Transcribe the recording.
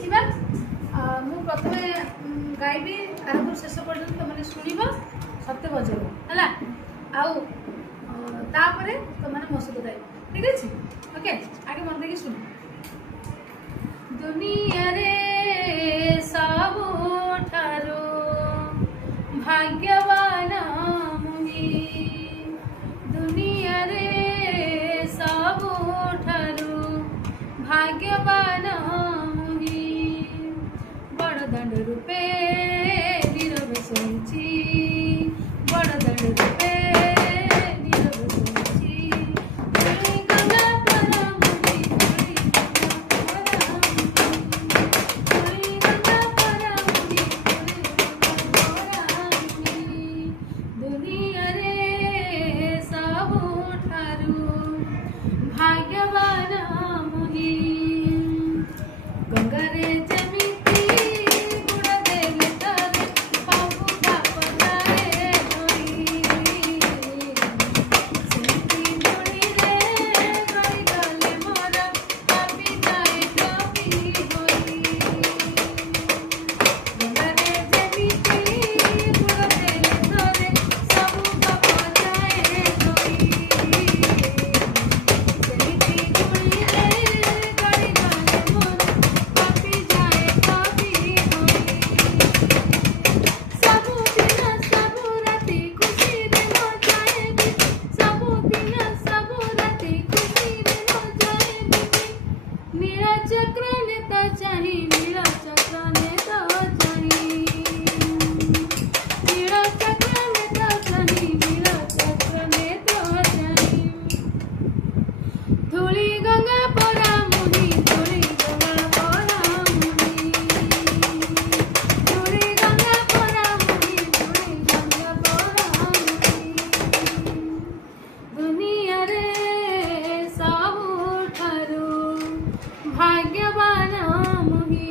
शिखा मु प्रथम गाइबी आरंभ शेष पर्यटन तुमने शुणव सत्य बजेब है आउे तुमने मो सहित गाइब ठीक अच्छे ओके आगे मन देखिए शुण दुनिया रे सबुठारो भाग्यवान मुनि दुनिया रे सबुठारो भाग्यवान मुनि बड़दाण्ड रूपे नीरव शोची बड़दाण्ड रूपे भाग्यवान मुनि गंगारे जमिती गुड़ देले तारे पापु पाप जाए धोई सेती धोई रे गई गले मोरा पापी जाए कपी होई गंगारे जमिती गुड़ देले तारे सबु पाप जाए धोई चक्र नेता चाही नीला चक्र नेता चाही नीला चक्र नेता चाही नीला चक्र नेता चाही धूली गंगा परा मुनि धूली गंगा परा मुनि धूली गंगा परा मुनि धूली गंगा परा मुनि दुनिया रे सबुठारो भाग्यवान मुनि